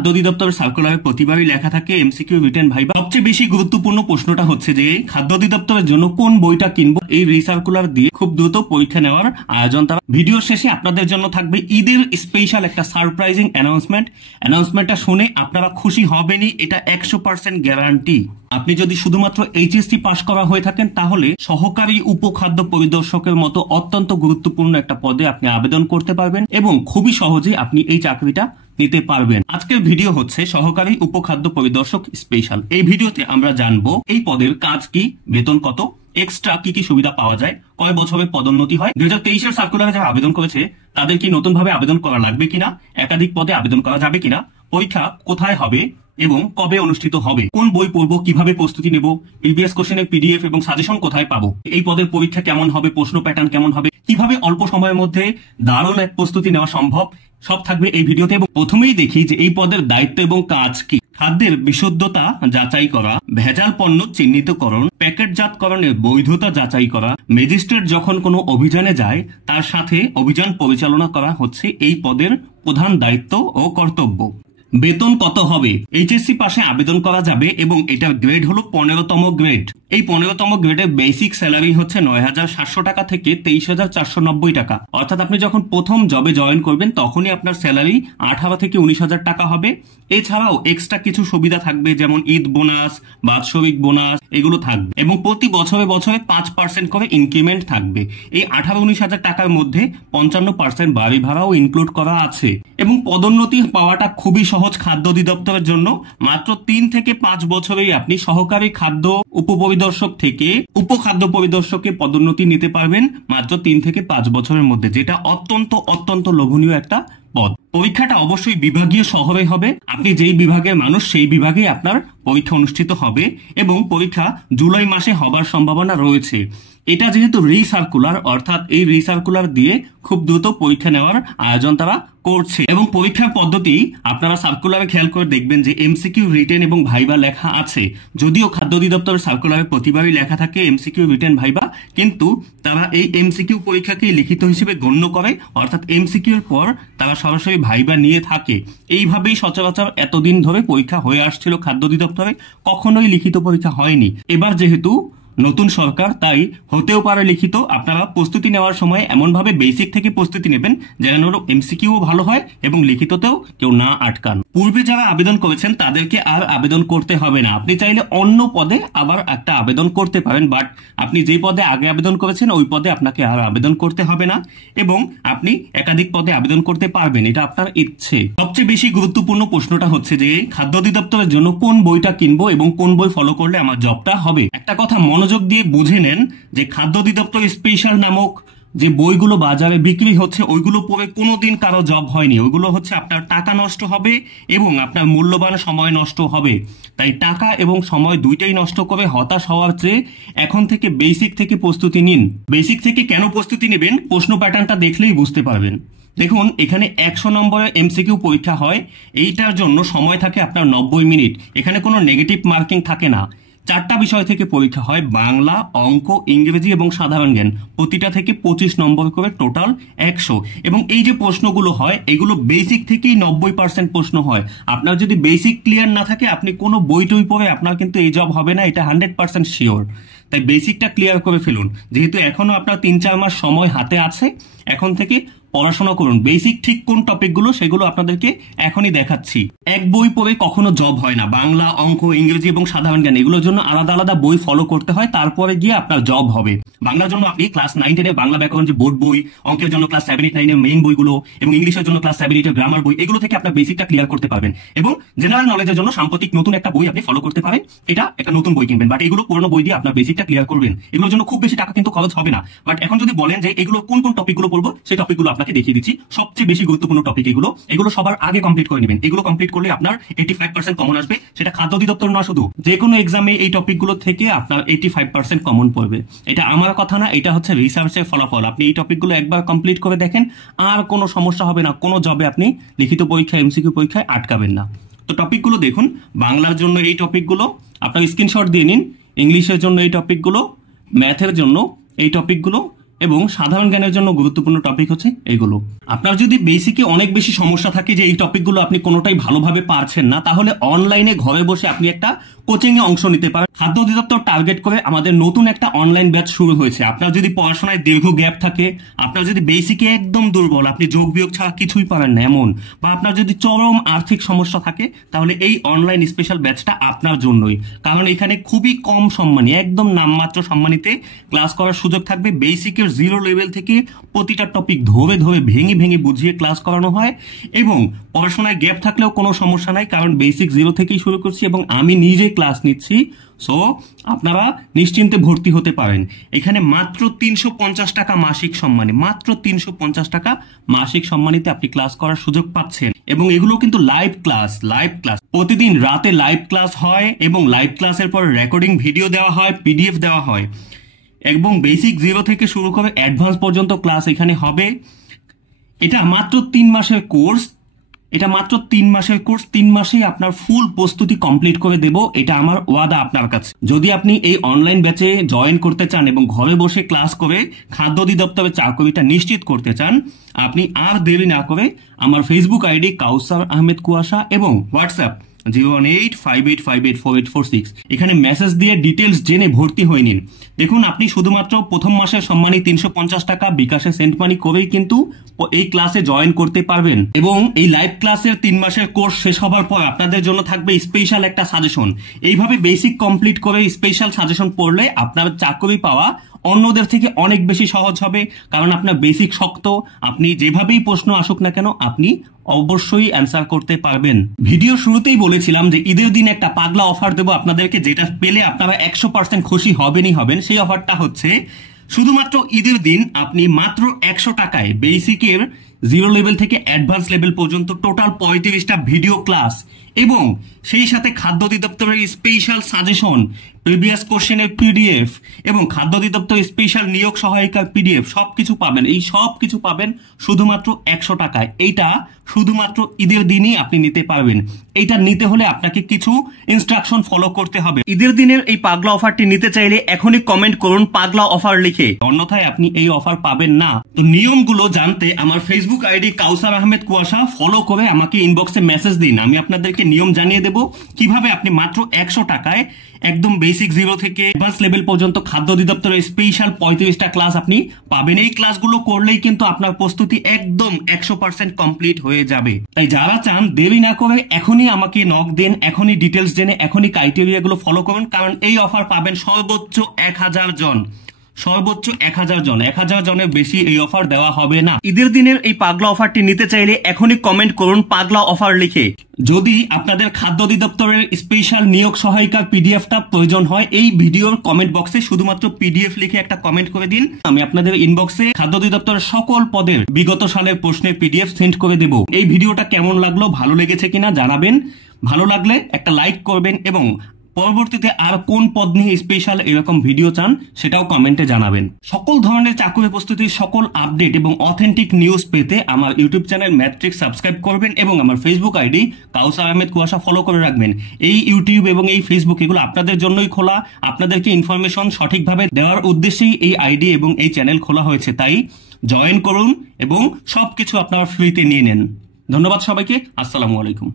খাদ্য অধিদপ্তরের সার্কুলারে প্রতিবারই লেখা থাকে এমসিকিউ রিটেন ভাইবা। সবচেয়ে বেশি গুরুত্বপূর্ণ প্রশ্নটা হচ্ছে যে খাদ্য অধিদপ্তরের জন্য কোন বইটা কিনবো। এই রিসার্কুলার দিয়ে খুব দ্রুত পরীক্ষা নেওয়ার আয়োজন তারা। ভিডিওর শেষে আপনাদের জন্য থাকবে ঈদের স্পেশাল একটা সারপ্রাইজিং অ্যানাউন্সমেন্টটা শুনে আপনারা খুশি হবেনই, এটা 100% গ্যারান্টি। আপনি যদি শুধুমাত্র এইচএসসি পাশ করা হয়ে থাকেন তাহলে সহকারী উপখাদ্য পরিদর্শকের মতো অত্যন্ত গুরুত্বপূর্ণ একটা পদে আপনি আবেদন করতে পারবেন এবং খুবই সহজে আপনি এই চাকরিটা নিতে পারবেন। আজকের ভিডিও হচ্ছে সহকারী উপখাদ্য পরিদর্শক স্পেশাল। এই ভিডিওতে আমরা জানবো এই পদের কাজ কি, বেতন কত, এক্সট্রা কি কি সুবিধা পাওয়া যায়, কয় বছরে পদোন্নতি হয়, 2023 সার্কুলারে যারা আবেদন করেছে তাদের কি নতুন ভাবে আবেদন করা লাগবে কিনা, একাধিক পদে আবেদন করা যাবে কিনা, পরীক্ষা কোথায় হবে এবং কবে অনুষ্ঠিত হবে, কোন বই পড়বো, কিভাবে প্রস্তুতি নেব, প্রিভিয়াস কোশ্চেনের পিডিএফ এবং সাজেশন কোথায় পাবো, এই পদের পরীক্ষা কেমন হবে, প্রশ্ন প্যাটার্ন কেমন হবে, কিভাবে অল্প সময়ের মধ্যে দারুণ এক প্রস্তুতি নেওয়া সম্ভব, সব থাকবে এই ভিডিওতে। এবং প্রথমেই দেখি যে এই পদের দায়িত্ব এবং কাজ কি। খাদ্যের বিশুদ্ধতা যাচাই করা, ভেজাল পণ্য চিহ্নিতকরণ, প্যাকেটজাতকরণের বৈধতা যাচাই করা, ম্যাজিস্ট্রেট যখন কোনো অভিযানে যায় তার সাথে অভিযান পরিচালনা করা হচ্ছে এই পদের প্রধান দায়িত্ব ও কর্তব্য। বেতন কত হবে? এইচএসসি পাশে আবেদন করা যাবে এবং এটার গ্রেড হলো 15তম গ্রেড। এই 15তম গ্রেডের বেসিক স্যালারি হচ্ছে 9,700 টাকা থেকে 23,490 টাকা। অর্থাৎ আপনি যখন প্রথম জবে জয়েন করবেন তখনই আপনার স্যালারি 18 থেকে 19,000 টাকা হবে। এছাড়াও এক্সট্রা কিছু সুবিধা থাকবে, যেমন ঈদ বোনাস, বাৎসরিক বোনাস, এগুলো থাকবে এবং প্রতি বছরে 5% করে ইনক্রিমেন্ট থাকবে। এই 18-19,000 টাকার মধ্যে 55% বাড়ি ভাড়াও ইনক্লুড করা আছে এবং পদোন্নতি পাওয়াটা খুবই সহজ খাদ্য অধিদপ্তরের জন্য। মাত্র 3 থেকে 5 বছরেই আপনি সহকারী খাদ্য উপপরিদর্শক থেকে উপখাদ্য পরিদর্শকে পদোন্নতি নিতে পারবেন মাত্র 3 থেকে 5 বছরের মধ্যে, যেটা অত্যন্ত লোভনীয় একটা পদ। পরীক্ষাটা অবশ্যই বিভাগীয় শহরে হবে। আপনি যেই বিভাগের মানুষ সেই বিভাগে আপনার পরীক্ষা অনুষ্ঠিত হবে এবং পরীক্ষা জুলাই মাসে হবার সম্ভাবনা রয়েছে। এটা যেহেতু রিসার্কুলার, অর্থাৎ এই রিসার্কুলার দিয়ে খুব দ্রুত পরীক্ষা নেওয়ার আয়োজন তারা করছে এবং পরীক্ষার পদ্ধতি আপনারা সার্কুলারে খেয়াল করে দেখবেন যে এমসিকিউ রিটেন এবং ভাইবা লেখা আছে। যদিও খাদ্য অধিদপ্তরের সার্কুলারে প্রতিবারই লেখা থাকে এমসিকিউ রিটেন ভাইবা, কিন্তু তারা এই এমসিকিউ পরীক্ষাকে লিখিত হিসেবে গণ্য করে, অর্থাৎ এমসিকিউর পর তারা সরাসরি ভাইবা নিয়ে থাকে। এইভাবেই সচরাচর এতদিন ধরে পরীক্ষা হয়ে আসছিল খাদ্য অধিদপ্তরে, কখনোই লিখিত পরীক্ষা হয়নি। এবার যেহেতু নতুন সরকার, তাই হতেও পারে লিখিত। আপনারা প্রস্তুতি নেওয়ার সময় এমনভাবে বেসিক থেকে প্রস্তুতি নেবেন যেন এমসিকিউ ভালো হয় এবং লিখিততেও কেউ না আটকান। পূর্বে যারা আবেদন করেছেন তাদেরকে আর আবেদন করতে হবে না। আপনি চাইলে অন্য পদে আবার একটা আবেদন করতে পারেন, বাট আপনি যে পদে আগে আবেদন করেছেন ওই পদে আপনাকে আর আবেদন করতে হবে না এবং আপনি একাধিক পদে আবেদন করতে পারবেন, এটা আপনার ইচ্ছে। সবচেয়ে বেশি গুরুত্বপূর্ণ প্রশ্নটা হচ্ছে যে খাদ্য অধিদপ্তরের জন্য কোন বইটা কিনবো এবং কোন বই ফলো করলে আমার জবটা হবে। একটা কথা মনোযোগ দিয়ে বুঝে নেন যে খাদ্য অধিদপ্তর স্পেশাল নামক যে বইগুলো বাজারে বিক্রি হচ্ছে ওইগুলো পড়ে কোনোদিন কারো জব হয়নি। ওইগুলো হচ্ছে আপনার টাকা নষ্ট হবে এবং আপনার মূল্যবান সময় নষ্ট হবে। তাই টাকা এবং সময় দুইটাই নষ্ট করে হতাশ হওয়ার চেয়ে এখন থেকে বেসিক থেকে প্রস্তুতি নিন। বেসিক থেকে কেন প্রস্তুতি নেবেন প্রশ্ন প্যাটার্নটা দেখলেই বুঝতে পারবেন। দেখুন, এখানে 100 নম্বরের এমসিকিউ পরীক্ষা হয়। এইটার জন্য সময় থাকে আপনার 90 মিনিট। এখানে কোনো নেগেটিভ মার্কিং থাকে না। 4টা বিষয় থেকে পরীক্ষা হয়, বাংলা, অঙ্ক, ইংরেজি এবং সাধারণ জ্ঞান। প্রতিটা থেকে 25 নম্বর করে, টোটাল 100। এবং এই যে প্রশ্নগুলো হয় এগুলো বেসিক থেকেই 90% প্রশ্ন হয়। আপনার যদি বেসিক ক্লিয়ার না থাকে আপনি কোনো বই টই পড়ে আপনার কিন্তু এই জব হবে না, এটা 100% শিওর। তাই বেসিকটা ক্লিয়ার করে ফেলুন। যেহেতু এখনো আপনার 3-4 মাস সময় হাতে আছে, এখন থেকে পড়াশোনা করুন। বেসিক ঠিক কোন টপিকগুলো সেগুলো আপনাদেরকে এখনই দেখাচ্ছি। এক বই পড়ে কখনো জব হয় না। বাংলা, অঙ্ক, ইংরেজি এবং সাধারণ জ্ঞান এগুলোর জন্য আলাদা আলাদা বই ফলো করতে হয়, তারপরে গিয়ে আপনার জব হবে। বাংলার জন্য আপনি ক্লাস 9-10 বাংলা ব্যাকরণ যে বোর্ড বই, অঙ্কের জন্য ক্লাস 7-8-9 মেইন বইগুলো এবং ইংলিশের জন্য ক্লাস 7-8 গ্রামার বই, এগুলো থেকে আপনার বেসিকটা ক্লিয়ার করতে পারবেন। এবং জেনারেল নলেজের জন্য সাম্প্রতিক নতুন একটা বই আপনি ফলো করতে পারেন। এটা একটা নতুন বই কিনবেন, বাট এগুলো পুরনো বই দিয়ে আপনার বেসিকটা ক্লিয়ার করবেন। এগুলোর জন্য খুব বেশি টাকা কিন্তু খরচ হবে না। বাট এখন যদি বলেন যে এগুলো কোন কোন টপিকগুলো পড়বো, সেই টপিকগুলো আপনাকে দেখিয়ে দিচ্ছি। সবচেয়ে বেশি গুরুত্বপূর্ণ টপিক এগুলো সবার আগে কমপ্লিট করে নেবেন। এগুলো কমপ্লিট করলে আপনার 85% কমন আসবে। সেটা খাদ্য অধিদপ্তর না, শুধু যে কোনো এক্সামে এই টপিকগুলো থেকে আপনার 85% কমন পড়বে। এটা আমার কথা না, এটা হচ্ছে রিসার্চের ফলাফল। আপনি এই টপিকগুলো একবার কমপ্লিট করে দেখেন, আর কোনো সমস্যা হবে না। কোনো জবে আপনি লিখিত পরীক্ষা, এমসিকিউ পরীক্ষায় আটকাবেন না। তো টপিকগুলো দেখুন, বাংলার জন্য এই টপিকগুলো আপনার স্ক্রিনশট দিয়ে নিন, ইংলিশের জন্য এই টপিকগুলো, ম্যাথের জন্য এই টপিকগুলো এবং সাধারণ জ্ঞানের জন্য গুরুত্বপূর্ণ টপিক হচ্ছে এইগুলো। আপনার যদি বেসিকে অনেক বেশি সমস্যা থাকে যে এই টপিকগুলো আপনি কোনোটাই ভালোভাবে পারছেন না, তাহলে অনলাইনে ঘরে বসে আপনি একটা কোচিং এ অংশ নিতে পারেন। খাদ্য অধিদপ্তর টার্গেট করে আমাদের নতুন একটা অনলাইন ব্যাচ শুরু হয়েছে। আপনার যদি পড়াশোনায় দীর্ঘ গ্যাপ থাকে, আপনার যদি বেসিকে একদম দুর্বল, আপনি যোগ বিয়োগ ছাড়া কিছুই পারেন না এমন, বা আপনার যদি চরম আর্থিক সমস্যা থাকে, তাহলে এই অনলাইন স্পেশাল ব্যাচটা আপনার জন্যই। কারণ এখানে খুবই কম সম্মানী, একদম নামমাত্র সম্মানীতে ক্লাস করার সুযোগ থাকবে। বেসিকের জিরো লেভেল থেকে প্রতিটা টপিক ধরে ধরে ভেঙে ভেঙে বুঝিয়ে ক্লাস করানো হয়, এবং পড়াশোনায় গ্যাপ থাকলেও কোনো সমস্যা নাই, কারণ বেসিক জিরো থেকেই শুরু করছি এবং আমি নিজে ক্লাস নিচ্ছি। সো আপনারা নিশ্চিন্তে ভর্তি হতে পারেন। এখানে মাত্র 350 টাকা মাসিক সম্মানী, মাত্র 350 টাকা মাসিক সম্মানীতে আপনি ক্লাস করার সুযোগ পাচ্ছেন। এবং এগুলো কিন্তু লাইভ ক্লাস প্রতিদিন রাতে লাইভ ক্লাস হয়, এবং লাইভ ক্লাসের পর রেকর্ডিং ভিডিও দেওয়া হয়, পিডিএফ দেওয়া হয়, এবং বেসিক জিরো থেকে শুরু করে অ্যাডভান্স পর্যন্ত ক্লাস এখানে হবে। এটা মাত্র 3 মাসের কোর্স, 3 মাসেই আপনার ফুল প্রস্তুতি কমপ্লিট করে দেব, এটা আমার ওয়াদা আপনার কাছে। যদি আপনি এই অনলাইন ব্যাচে জয়েন করতে চান এবং ঘরে বসে ক্লাস করে খাদ্য অধিদপ্তরের চাকরিটা নিশ্চিত করতে চান, আপনি আর দেরি না করে আমার ফেসবুক আইডি কাউসার আহমেদ কুয়াশা এবং হোয়াটসঅ্যাপ 01858584846 এখানে মেসেজ দিয়ে ডিটেলস জেনে ভর্তি হয়ে নিন। দেখুন, আপনি শুধুমাত্র প্রথম মাসের সম্মানী 350 টাকা বিকাশে সেন্ট মানি করেই কিন্তু এই ক্লাসে জয়েন করতে পারবেন। এবং এই লাইভ ক্লাসের 3 মাসের কোর্স শেষ হবার পর আপনাদের জন্য থাকবে স্পেশাল একটা সাজেশন। এইভাবে বেসিক কমপ্লিট করে স্পেশাল সাজেশন পড়লে আপনার চাকরি পাওয়া অন্যদের থেকে অনেক বেশি সহজ হবে, কারণ আপনার বেসিক শক্ত। আপনি যেভাবেই প্রশ্ন আসুক না কেন, আপনি অবশ্যই অ্যান্সার করতে পারবেন। ভিডিও শুরুতেই বলেছিলাম যে ঈদের দিন একটা পাগলা অফার দেবো আপনাদেরকে, যেটা পেলে আপনারা 100% খুশি হবেনই হবেন। সেই অফারটা হচ্ছে শুধুমাত্র ঈদের দিন আপনি মাত্র 100 টাকায় বেসিকের জিরো লেভেল থেকে অ্যাডভান্স লেভেল পর্যন্ত টোটাল 35টা ভিডিও ক্লাস, এবং সেই সাথে খাদ্য অধিদপ্তরের স্পেশাল সাজেশন, প্রিভিয়াস কোশ্চেনের পিডিএফ এবং খাদ্য অধিদপ্তরের স্পেশাল নিয়োগ সহায়িকার পিডিএফ সবকিছু পাবেন। এই সব কিছু পাবেন শুধুমাত্র 100 টাকায়। এইটা শুধুমাত্র ঈদের দিনই আপনি নিতে পারবেন। এইটা নিতে হলে আপনাকে কিছু ইনস্ট্রাকশন ফলো করতে হবে। ঈদের দিনের এই পাগলা অফারটি নিতে চাইলে এখনই কমেন্ট করুন পাগলা অফার লিখে, অন্যথায় আপনি এই অফার পাবেন না। তো নিয়মগুলো জানতে আমার ফেসবুক আইডি কাউসার আহমেদ কুয়াশা ফলো করে আমাকে ইনবক্সে মেসেজ দিন। আমি আপনাদেরকে নিয়ম জানিয়ে দেব কিভাবে আপনি মাত্র 100 টাকায় একদম বেসিক জিরো থেকে অ্যাডভান্স লেভেল পর্যন্ত খাদ্য অধিদপ্তরের স্পেশাল 35টা ক্লাস আপনি পাবেন। এই ক্লাসগুলো করলেই কিন্তু আপনার প্রস্তুতি একদম 100% কমপ্লিট হয়ে যাবে। তাই যারা চান দেরি না করে এখনই আমাকে নক দেন, এখনই ডিটেলস জেনে এখনই ক্রাইটেরিয়াগুলো ফলো করুন, কারণ এই অফার পাবেন সর্বোচ্চ 1000 জন, সর্বোচ্চ 1000 জন। 1000 জনের বেশি এই অফার দেওয়া হবে না। ঈদের দিনের এই পাগলা অফারটি নিতে চাইলে এখনই কমেন্ট করুন পাগলা অফার লিখে। যদি আপনাদের খাদ্য অধিদপ্তরের স্পেশাল নিয়োগ সহায়িকার পিডিএফটা প্রয়োজন হয়, এই ভিডিওর কমেন্ট বক্সে শুধুমাত্র পিডিএফ লিখে একটা কমেন্ট করে দিন। আমি আপনাদের ইনবক্সে খাদ্য অধিদপ্তরের সকল পদের বিগত সালের প্রশ্নের পিডিএফ সেন্ড করে দেব। এই ভিডিওটা কেমন লাগলো, ভালো লেগেছে কিনা জানাবেন। ভালো লাগলে একটা লাইক করবেন, এবং পরবর্তীতে আর কোন পদ নিয়ে স্পেশাল এরকম ভিডিও চান সেটাও কমেন্টে জানাবেন। সকল ধরনের চাকরি প্রস্তুতির সকল আপডেট এবং অথেন্টিক নিউজ পেতে আমার ইউটিউব চ্যানেল ম্যাট্রিক্স সাবস্ক্রাইব করবেন, এবং আমার ফেসবুক আইডি কাউসার আহমেদ কুয়াশা ফলো করে রাখবেন। এই ইউটিউব এবং এই ফেসবুক এগুলো আপনাদের জন্যই খোলা, আপনাদেরকে ইনফরমেশন সঠিকভাবে দেওয়ার উদ্দেশ্যেই এই আইডি এবং এই চ্যানেল খোলা হয়েছে। তাই জয়েন করুন এবং সবকিছু আপনারা ফ্রিতে নিয়ে নেন। ধন্যবাদ সবাইকে। আসসালামু আলাইকুম।